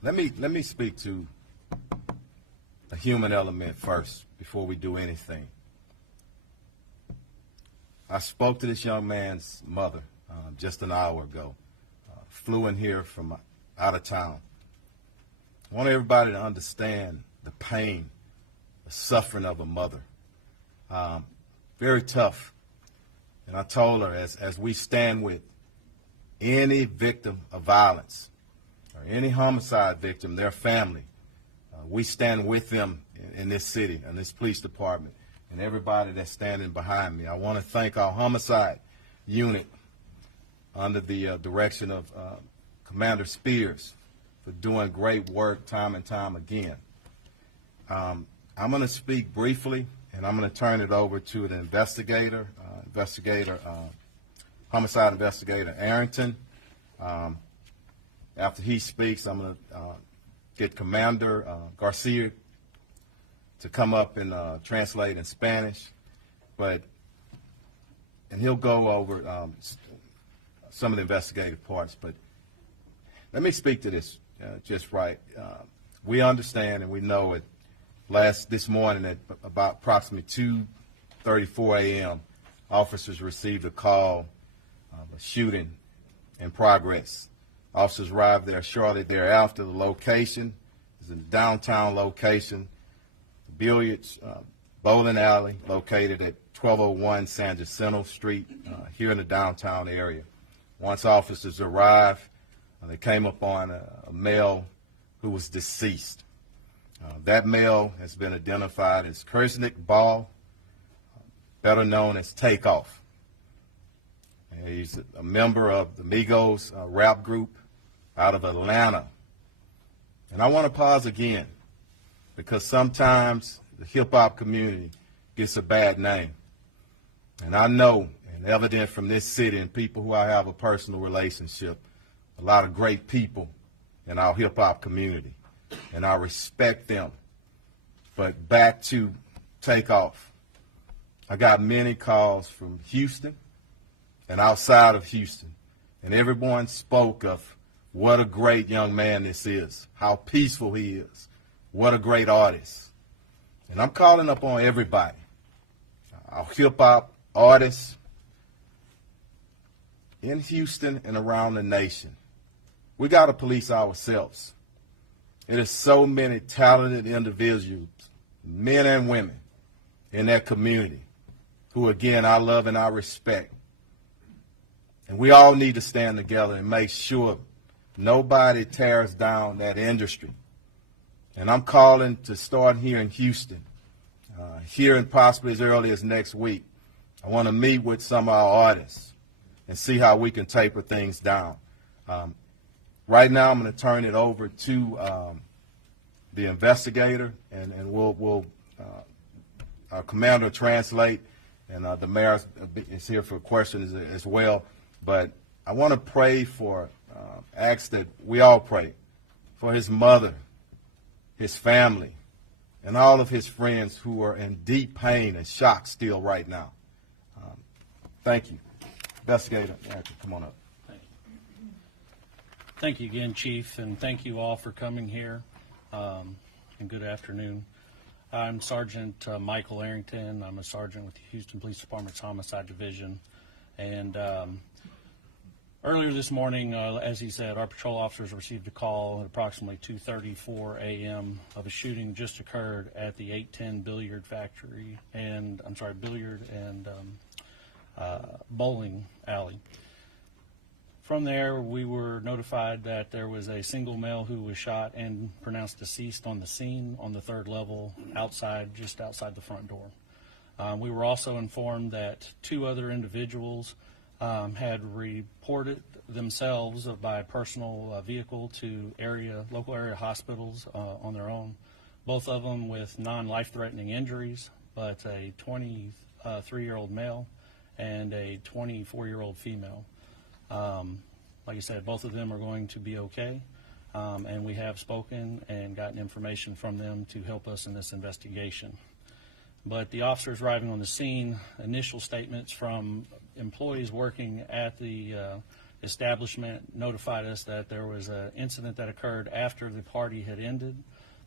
Let me speak to the human element first before we do anything. I spoke to this young man's mother just an hour ago. Flew in here from out of town. I want everybody to understand the pain, the suffering of a mother. Very tough. And I told her, as we stand with any victim of violence or any homicide victim, their family, we stand with them in this city, in this police department, and everybody that's standing behind me. I want to thank our homicide unit under the direction of Commander Spears for doing great work time and time again. I'm going to speak briefly, and I'm going to turn it over to the homicide investigator Arrington. After he speaks, I'm going to get Commander Garcia to come up and translate in Spanish, and he'll go over some of the investigative parts. But let me speak to this just right. We understand and we know it. This morning at about approximately 2:34 a.m., officers received a call of a shooting in progress. Officers arrived there shortly thereafter. The location is a downtown location, billiards bowling alley located at 1201 San Jacinto Street here in the downtown area. Once officers arrived, they came upon a male who was deceased. That male has been identified as Kersnick Ball, better known as Takeoff. He's a member of the Migos rap group out of Atlanta. And I want to pause again because sometimes the hip-hop community gets a bad name. And I know, and evident from this city and people who I have a personal relationship, a lot of great people in our hip-hop community. And I respect them. But back to Takeoff. I got many calls from Houston and outside of Houston, and everyone spoke of what a great young man this is, how peaceful he is, what a great artist. And I'm calling upon everybody, our hip-hop artists in Houston and around the nation. We got to police ourselves. It is so many talented individuals, men and women, in that community who, again, I love and I respect. And we all need to stand together and make sure nobody tears down that industry. And I'm calling to start here in Houston, here and possibly as early as next week. I want to meet with some of our artists and see how we can taper things down. Right now, I'm going to turn it over to the investigator, and we'll our commander translate, and the mayor is here for questions as well. But I want to pray ask that we all pray for his mother, his family, and all of his friends who are in deep pain and shock still right now. Thank you. Investigator, come on up. Thank you again, Chief, and thank you all for coming here, and good afternoon. I'm Sergeant Michael Arrington. I'm a sergeant with the Houston Police Department's Homicide Division, and earlier this morning, as he said, our patrol officers received a call at approximately 2:34 a.m. of a shooting just occurred at the 810 billiard and bowling alley. From there, we were notified that there was a single male who was shot and pronounced deceased on the scene on the third level just outside the front door. We were also informed that two other individuals had reported themselves by personal vehicle to local area hospitals on their own, both of them with non-life-threatening injuries, but a 23-year-old male and a 24-year-old female. Like I said, both of them are going to be okay, and we have spoken and gotten information from them to help us in this investigation. But the officers arriving on the scene, initial statements from employees working at the establishment notified us that there was an incident that occurred after the party had ended.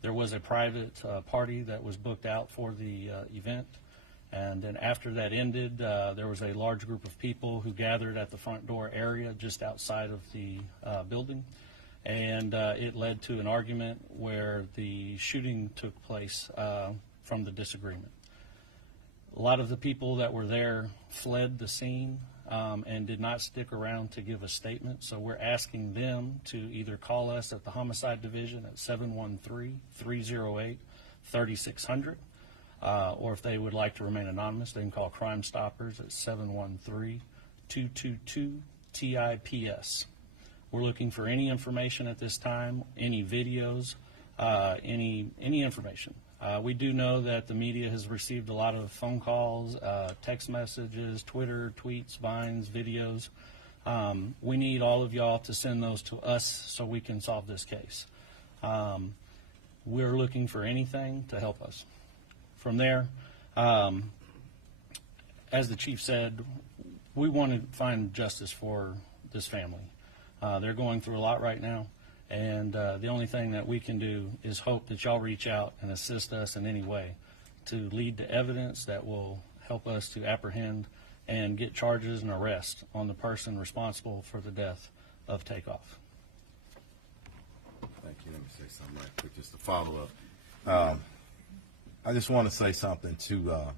There was a private party that was booked out for the event. And then after that ended, there was a large group of people who gathered at the front door area just outside of the building. And it led to an argument where the shooting took place from the disagreement. A lot of the people that were there fled the scene and did not stick around to give a statement. So we're asking them to either call us at the Homicide Division at 713-308-3600. Or if they would like to remain anonymous, they can call Crime Stoppers at 713-222-TIPS. We're looking for any information at this time, any videos, any information. We do know that the media has received a lot of phone calls, text messages, Twitter, tweets, vines, videos. We need all of y'all to send those to us so we can solve this case. We're looking for anything to help us. From there, as the chief said, we want to find justice for this family. They're going through a lot right now, and the only thing that we can do is hope that y'all reach out and assist us in any way to lead to evidence that will help us to apprehend and get charges and arrest on the person responsible for the death of Takeoff. Thank you. Let me say something right quick, just to follow up. I just want to say something to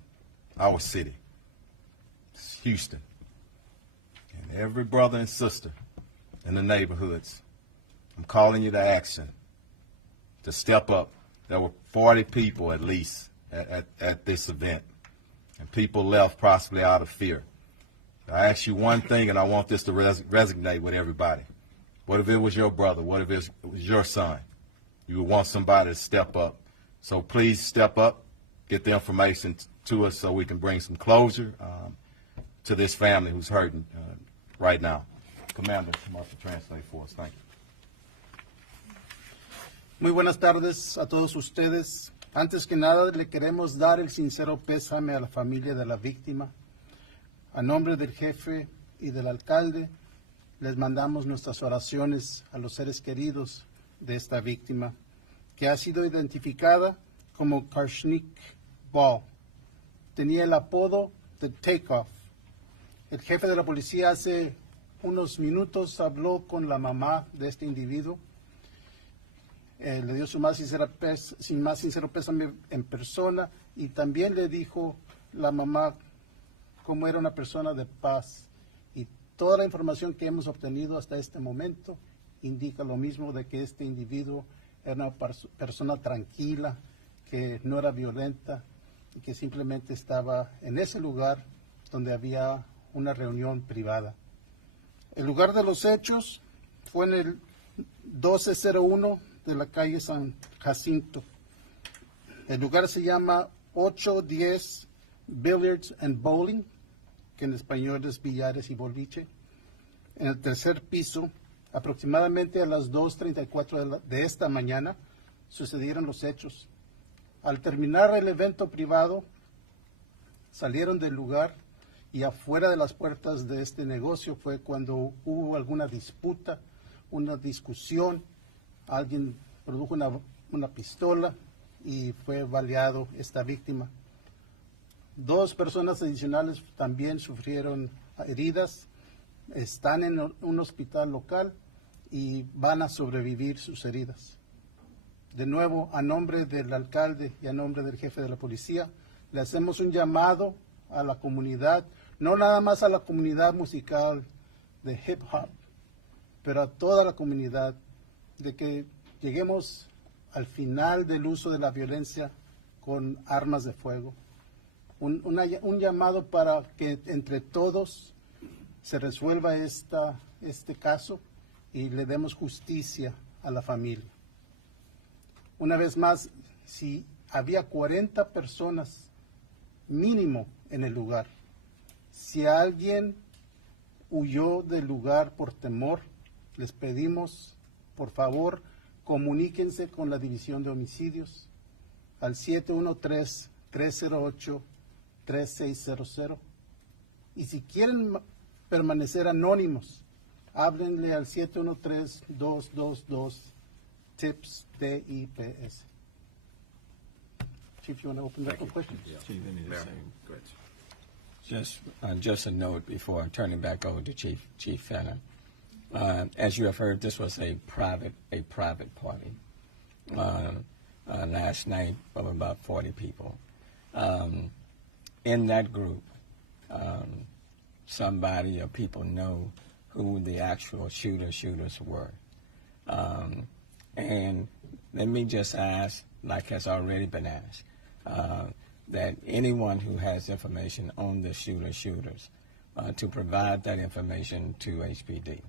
our city, it's Houston, and every brother and sister in the neighborhoods. I'm calling you to action, to step up. There were 40 people at least at this event, and people left possibly out of fear. I ask you one thing, and I want this to resonate with everybody. What if it was your brother? What if it was your son? You would want somebody to step up. So please step up, get the information to us so we can bring some closure to this family who's hurting right now. Commander, come up to translate for us. Thank you. Muy buenas tardes a todos ustedes. Antes que nada, le queremos dar el sincero pésame a la familia de la víctima. A nombre del jefe y del alcalde, les mandamos nuestras oraciones a los seres queridos de esta víctima, que ha sido identificada como Karshnik Ball. Tenía el apodo de Takeoff. El jefe de la policía hace unos minutos habló con la mamá de este individuo. Le dio su más sincero pésame en persona, y también le dijo la mamá cómo era una persona de paz. Y toda la información que hemos obtenido hasta este momento indica lo mismo, de que este individuo era una persona tranquila, que no era violenta y que simplemente estaba en ese lugar donde había una reunión privada. El lugar de los hechos fue en el 1201 de la calle San Jacinto. El lugar se llama 810 Billiards and Bowling, que en español es billares y boliche. En el tercer piso, aproximadamente a las 2:34 de esta mañana, sucedieron los hechos. Al terminar el evento privado, salieron del lugar, y afuera de las puertas de este negocio fue cuando hubo alguna disputa, una discusión. Alguien produjo una pistola y fue baleado esta víctima. 2 personas adicionales también sufrieron heridas, están en un hospital local y van a sobrevivir sus heridas. De nuevo, a nombre del alcalde y a nombre del jefe de la policía, le hacemos un llamado a la comunidad, no nada más a la comunidad musical de hip hop, pero a toda la comunidad, de que lleguemos al final del uso de la violencia con armas de fuego. Un llamado para que entre todos se resuelva este caso y le demos justicia a la familia. Una vez más, si había 40 personas mínimo en el lugar, si alguien huyó del lugar por temor, les pedimos, por favor, comuníquense con la División de Homicidios al 713-308-3600. Y si quieren permanecer anónimos, háblenle al 713-222-TIPS, TIPS. Chief, you want to open that for questions? Just a note before turning back over to Chief Fenner. As you have heard, this was a private party last night of about 40 people. In that group, somebody or people know who the actual shooters were. And let me just ask, like has already been asked, that anyone who has information on the shooters to provide that information to HPD.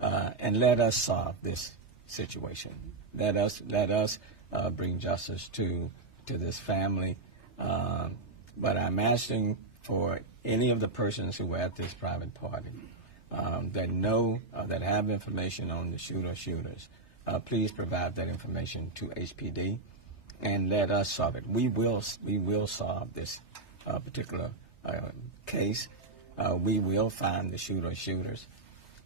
And let us solve this situation. Let us bring justice to this family. But I'm asking for any of the persons who were at this private party that know, that have information on the shooters, please provide that information to HPD and let us solve it. We will solve this particular case. We will find the shooters.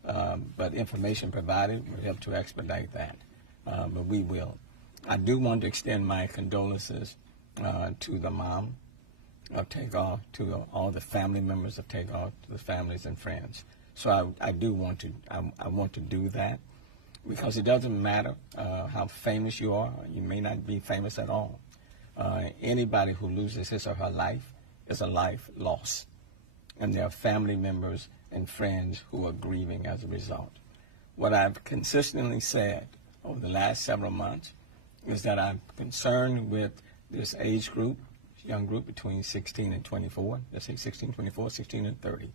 But information provided will help to expedite that. But we will. I do want to extend my condolences to the mom of Takeoff, to all the family members of Takeoff, to the families and friends. So I do want to. I want to do that because it doesn't matter how famous you are. You may not be famous at all. Anybody who loses his or her life is a life lost, and there are family members and friends who are grieving as a result. What I've consistently said over the last several months is that I'm concerned with this age group, young group between 16 and 24, let's say 16, 24, 16 and 30.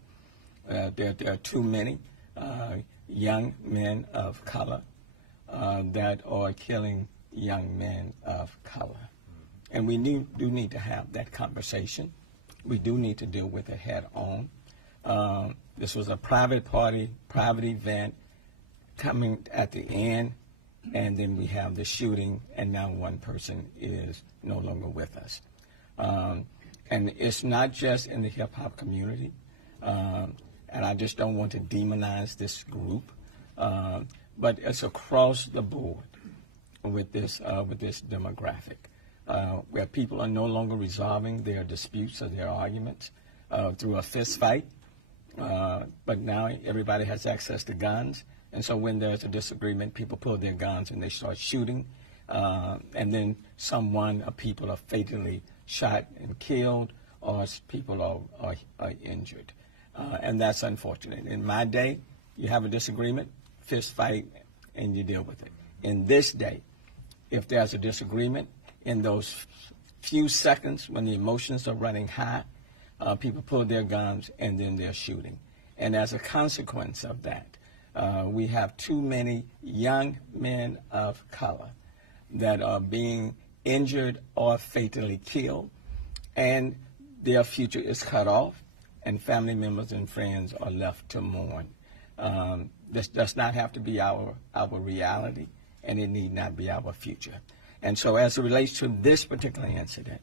There are too many young men of color that are killing young men of color. And we do need to have that conversation. We do need to deal with it head on. This was a private party, private event coming at the end, and then we have the shooting, and now one person is no longer with us. And it's not just in the hip-hop community, and I just don't want to demonize this group, but it's across the board with this demographic, where people are no longer resolving their disputes or their arguments through a fist fight. But now everybody has access to guns, and so when there's a disagreement, people pull their guns and they start shooting, and then someone or people are fatally shot and killed, or people are injured, and that's unfortunate. In my day, you have a disagreement, fist fight, and you deal with it. In this day, if there's a disagreement, in those few seconds when the emotions are running high, people pull their guns and then they're shooting. And as a consequence of that, we have too many young men of color that are being injured or fatally killed, and their future is cut off, and family members and friends are left to mourn. This does not have to be our reality, and it need not be our future. And so as it relates to this particular incident,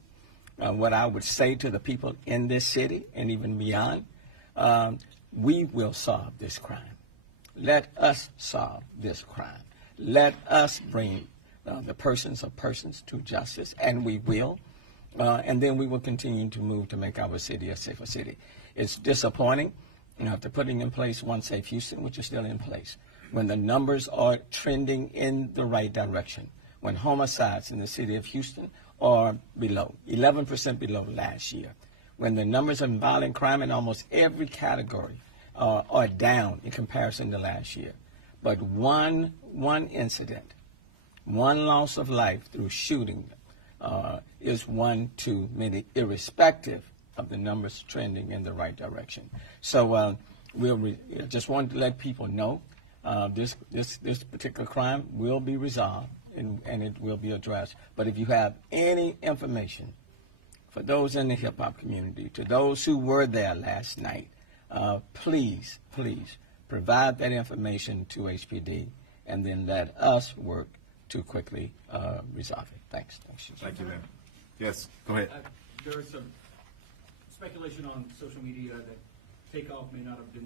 what I would say to the people in this city and even beyond, we will solve this crime. Let us solve this crime. Let us bring the persons to justice, and we will. And then we will continue to move to make our city a safer city. It's disappointing, after putting in place One Safe Houston, which is still in place, when the numbers are trending in the right direction, when homicides in the city of Houston are below, 11% below last year, when the numbers of violent crime in almost every category are down in comparison to last year. But one incident, one loss of life through shooting is one too many, irrespective of the numbers trending in the right direction. So just wanted to let people know this particular crime will be resolved and it will be addressed. But if you have any information for those in the hip-hop community, to those who were there last night, please provide that information to HPD, and then let us work to quickly resolve it. Thanks. Thank you, ma'am. Yes, go ahead. There is some speculation on social media that Takeoff may not have been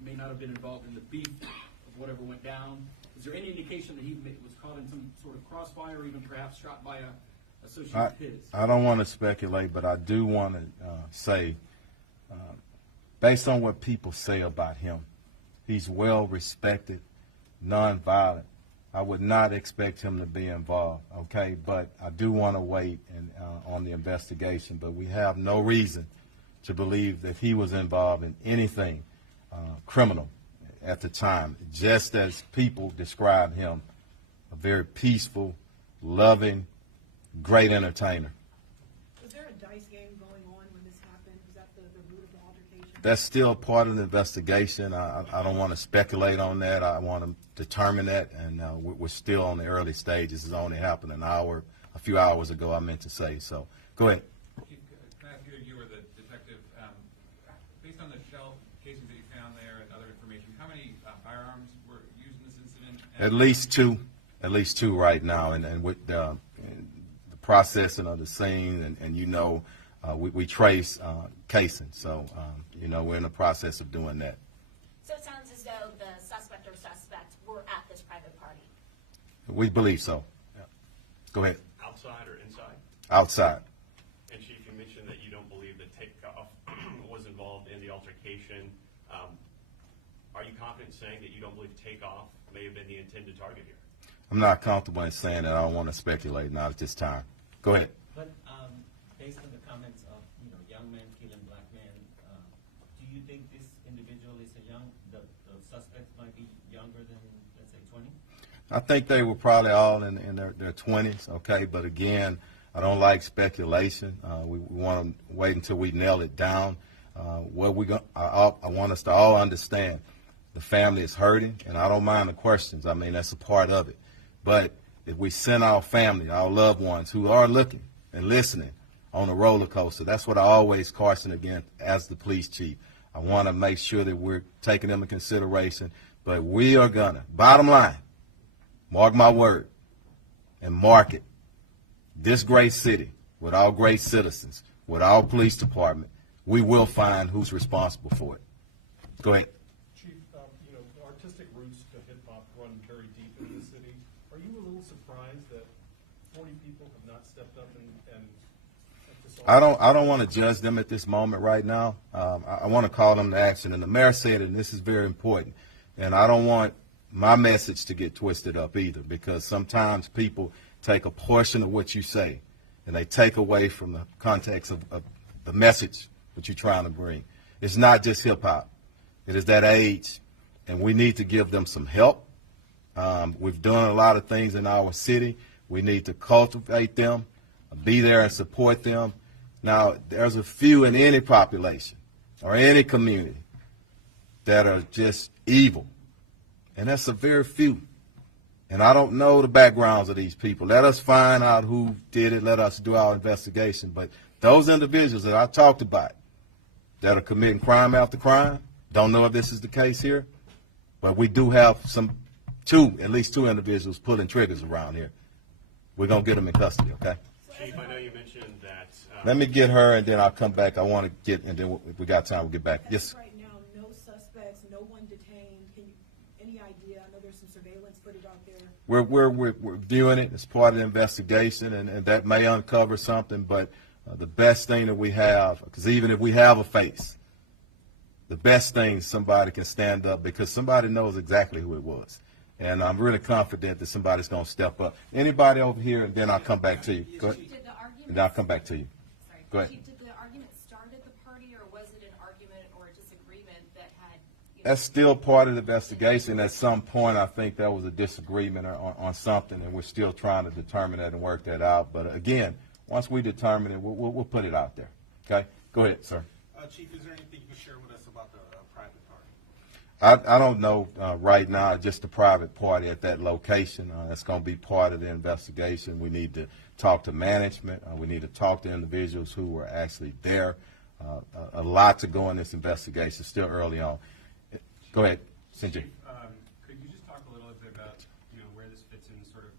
may not have been involved in the beef of whatever went down. Is there any indication that he was caught in some sort of crossfire, or even perhaps shot by a associate of his? I don't want to speculate, but I do want to say, based on what people say about him, he's well respected, nonviolent. I would not expect him to be involved, okay? But I do want to wait on the investigation, but we have no reason to believe that he was involved in anything criminal at the time, just as people describe him, a very peaceful, loving, great entertainer. Was there a dice game going on when this happened? Was that the root of the altercation? That's still part of the investigation. I don't want to speculate on that. I want to determine that, and we're still on the early stages. It's only happened a few hours ago, I meant to say. So go ahead. Chief, can I ask you were the detective, based on the shell casings that you found there and other information, how many firearms were used in this incident? At least two right now, and with the processing of the scene, and we trace casing, so we're in the process of doing that. So it sounds as though the suspect or suspects were at this private party. We believe so. Yeah. Go ahead. Outside or inside? Outside. And Chief, you mentioned that you don't believe that Takeoff was involved in the altercation. Are you confident in saying that you don't believe Takeoff may have been the intended target here? I'm not comfortable in saying that. I don't want to speculate now at this time. Go ahead. But based on the comments of young men killing black men, do you think this individual is the suspect might be younger than, let's say, 20? I think they were probably all in their 20s, okay? But again, I don't like speculation. We want to wait until we nail it down. I want us to all understand the family is hurting, and I don't mind the questions. I mean, that's a part of it. But if we send our family, our loved ones who are looking and listening on a roller coaster, that's what I always caution against as the police chief. I want to make sure that we're taking them into consideration. But we are going to, bottom line, mark my word, and mark it. This great city, with our great citizens, with our police department, we will find who's responsible for it. Go ahead. Chief, artistic roots to hip-hop run very deep in the city. Are you a little surprised that 40 people have not stepped up and I don't want to judge them at this moment right now. I want to call them to action. And the mayor said it, and this is very important. And I don't want my message to get twisted up either, because sometimes people take a portion of what you say and they take away from the context of the message that you're trying to bring. It's not just hip-hop. It is that age, and we need to give them some help. We've done a lot of things in our city. We need to cultivate them, be there and support them. Now, there's a few in any population or any community that are just evil, and that's a very few. And I don't know the backgrounds of these people. Let us find out who did it. Let us do our investigation. But those individuals that I talked about that are committing crime after crime, don't know if this is the case here, but we do have at least two individuals pulling triggers around here. We're going to get them in custody, okay? Chief, I know you mentioned that. Let me get her, and then I'll come back. I want to get, and then if we got time, we'll get back. Yes. Right now, no suspects, no one detained. Any idea? I know there's some surveillance footage out there. We're viewing it as part of the investigation, and that may uncover something. But the best thing that we have, because even if we have a face, the best thing is somebody can stand up, because somebody knows exactly who it was. And I'm really confident that somebody's going to step up. Anybody over here, and then I'll come back to you. Go ahead. And I'll come back to you. Sorry. Go ahead. Did the argument start at the party, or was it an argument or a disagreement that had? That's still part of the investigation. At some point, I think there was a disagreement on something, and we're still trying to determine that and work that out. But again, once we determine it, we'll put it out there. Okay? Go ahead, sir. Chief, is there anything you can share with us about the private party? I don't know right now, just the private party at that location. That's going to be part of the investigation. We need to talk to management. We need to talk to individuals who were actually there. A lot to go in this investigation, still early on. Go ahead, Cindy. Could you just talk a little bit about where this fits in the sort of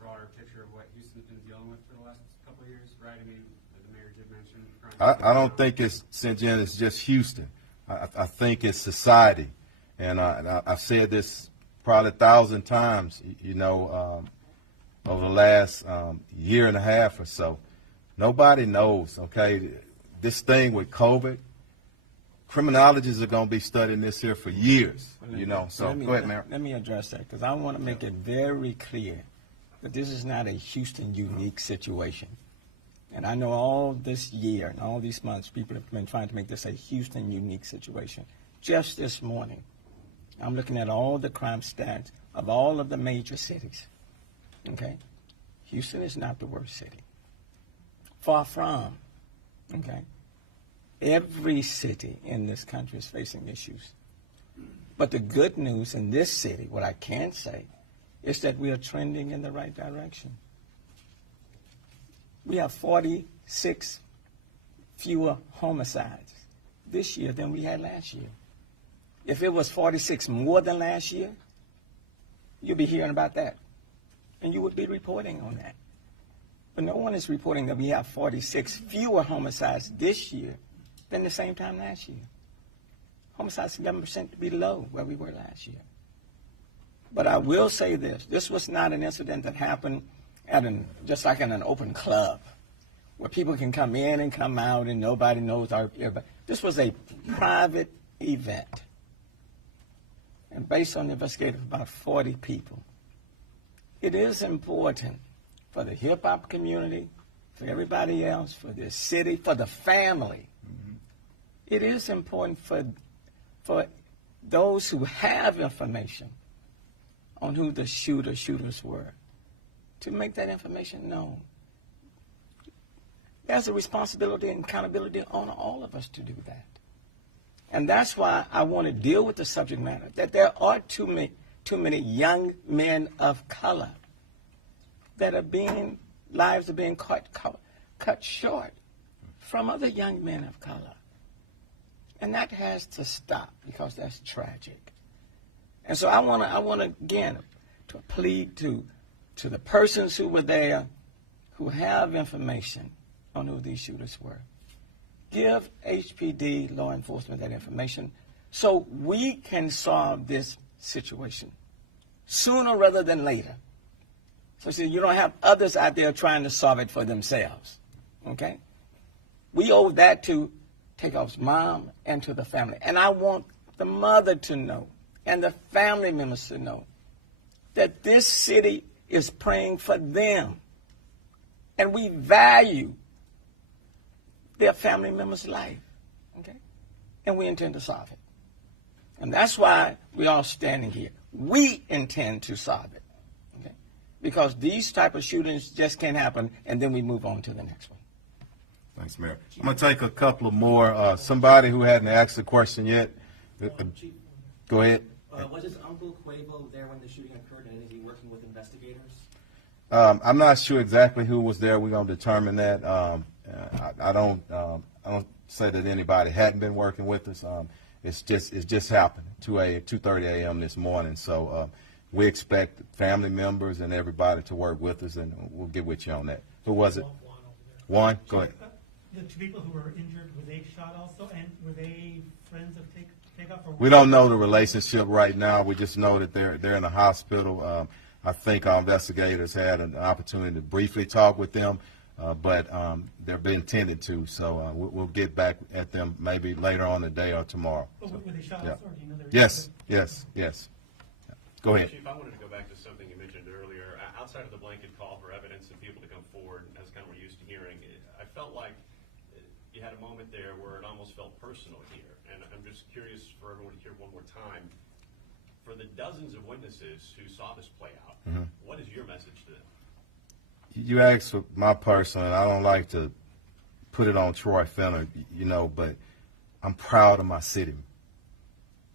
broader picture of what Houston's been dealing with for the last couple of years, right? I mean, the mayor did mention. I don't think it's St. John, it's just Houston. I think it's society, and I've said this probably 1,000 times, over the last year and a half or so. Nobody knows, okay? This thing with COVID, criminologists are going to be studying this here for years, So go ahead, Mayor. Let me address that, because I want to make it very clear that this is not a Houston unique situation. And I know all this year and all these months, people have been trying to make this a Houston unique situation. Just this morning, I'm looking at all the crime stats of all of the major cities. Okay? Houston is not the worst city. Far from. Okay? Every city in this country is facing issues. But the good news in this city, what I can say, is that we are trending in the right direction. We have 46 fewer homicides this year than we had last year. If it was 46 more than last year, you'd be hearing about that. And you would be reporting on that. But no one is reporting that we have 46 fewer homicides this year than the same time last year. Homicides 11% below where we were last year. But I will say this. This was not an incident that happened just like in an open club where people can come in and come out and nobody knows everybody. This was a private event. And based on the investigation of about 40 people, it is important for the hip-hop community, for everybody else, for the city, for the family. Mm-hmm. It is important for those who have information on who the shooters were to make that information known. There's a responsibility and accountability on all of us to do that. And that's why I want to deal with the subject matter, that there are too many young men of color that lives are being cut short from other young men of color. And that has to stop because that's tragic. And so I want to again to plead to the persons who were there, who have information on who these shooters were. Give HPD, law enforcement, that information so we can solve this situation sooner rather than later. So you don't have others out there trying to solve it for themselves. Okay? We owe that to Takeoff's mom and to the family. And I want the mother to know and the family members to know that this city is praying for them. And we value their family member's life. Okay? And we intend to solve it. And that's why we're all standing here. We intend to solve it. Okay? Because these type of shootings just can't happen, and then we move on to the next one. Thanks, Mayor. I'm going to take a couple of more. Somebody who hadn't asked a question yet. Chief, go ahead. Was his uncle Quavo there when the shooting occurred, and is he working with investigators? I'm not sure exactly who was there. We're going to determine that. I don't say that anybody hadn't been working with us. It's just happened 2:30 a.m. this morning. So we expect family members and everybody to work with us, and we'll get with you on that. Who was it? Juan, go ahead. The two people who were injured, were they shot also, and were they friends of Takeoff? We don't know the relationship right now. We just know that they're in a hospital. I think our investigators had an opportunity to briefly talk with them, but they're being tended to. So we'll get back at them maybe later on today or tomorrow. But were they shot yeah. also, or do you know their Yes. Go ahead. Chief, I wanted to go back to something you mentioned earlier. Outside of the blanket call for evidence and people to come forward, as kind of we're used to hearing, I felt like you had a moment there where it almost felt personal here. And I'm just curious for everyone to hear one more time. For the dozens of witnesses who saw this play out, what is your message to them? You asked for my person, and I don't like to put it on Troy Fenner, but I'm proud of my city.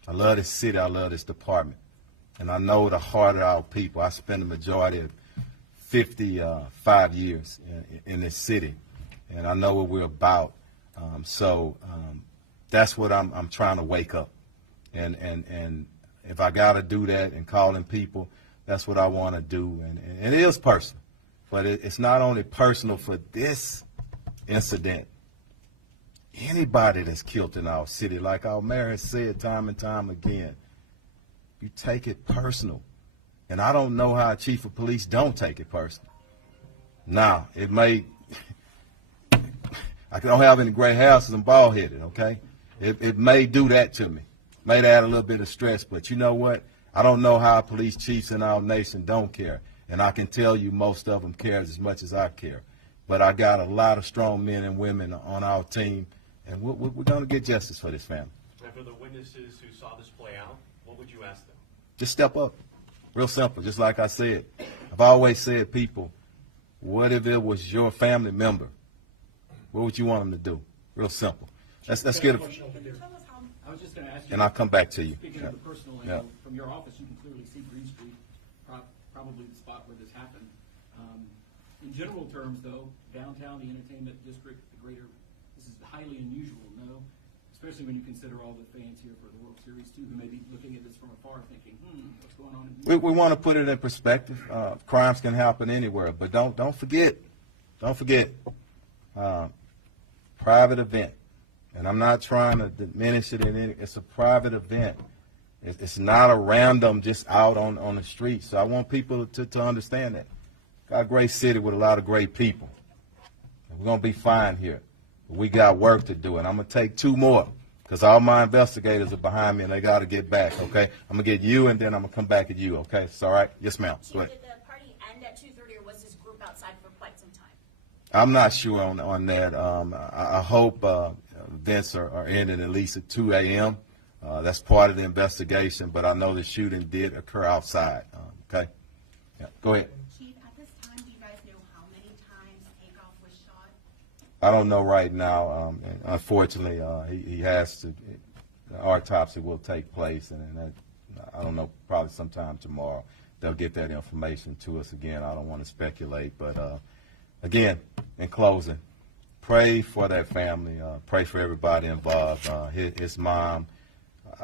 I love this city. I love this department. And I know the heart of our people. I spent the majority of 55 years in this city, and I know what we're about. So that's what I'm trying to wake up. And if I got to do that and calling people, that's what I want to do. And it is personal. But it's not only personal for this incident. anybody that's killed in our city, like our mayor has said time and time again, you take it personal. And I don't know how a chief of police don't take it personal. Now, it may, I don't have any gray houses and bald headed, okay? It may do that to me. May add a little bit of stress, but you know what? I don't know how police chiefs in our nation don't care. And I can tell you most of them care as much as I care. But I got a lot of strong men and women on our team, and we're going to get justice for this family. And for the witnesses who saw this play out, what would you ask them? Just step up. Real simple, just like I said. I've always said, people, what if it was your family member? What would you want them to do? Real simple. Let's get it. I was just going to ask you. And I'll come back to you. Speaking of the personal angle, from your office, you can clearly see Green Street, probably the spot where this happened. In general terms, though, downtown, the entertainment district, the greater, this is highly unusual, no? Especially when you consider all the fans here for the World Series, too, who may be looking at this from afar thinking, what's going on in We want to put it in perspective. Crimes can happen anywhere, but don't forget, private event. And I'm not trying to diminish it in any, it's a private event. It's not a random just out on the street. So I want people to understand that. Got a great city with a lot of great people. We're going to be fine here. But we got work to do, and I'm going to take 2 more because all my investigators are behind me, and they got to get back, okay? I'm going to get you, and then I'm going to come back at you, okay? It's all right? Yes, ma'am. Chief, did the party end at 2:30, or was this group outside for quite some time? I'm not sure on that. I hope events are ending at least at 2 a.m. That's part of the investigation, but I know the shooting did occur outside, okay? Yeah, go ahead. Chief, at this time, do you guys know how many times Takeoff was shot? I don't know right now. Unfortunately, he has to. The autopsy will take place, and I don't know. Probably sometime tomorrow they'll get that information to us again. I don't want to speculate, but again, in closing, pray for that family. Pray for everybody involved. His mom,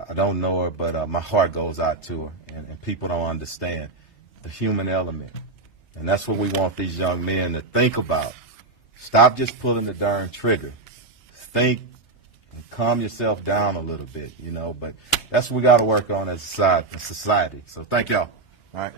I don't know her, but my heart goes out to her, and people don't understand the human element, and that's what we want these young men to think about. Stop just pulling the darn trigger. Think and calm yourself down a little bit, you know. But that's what we got to work on as a society. So thank y'all. All right.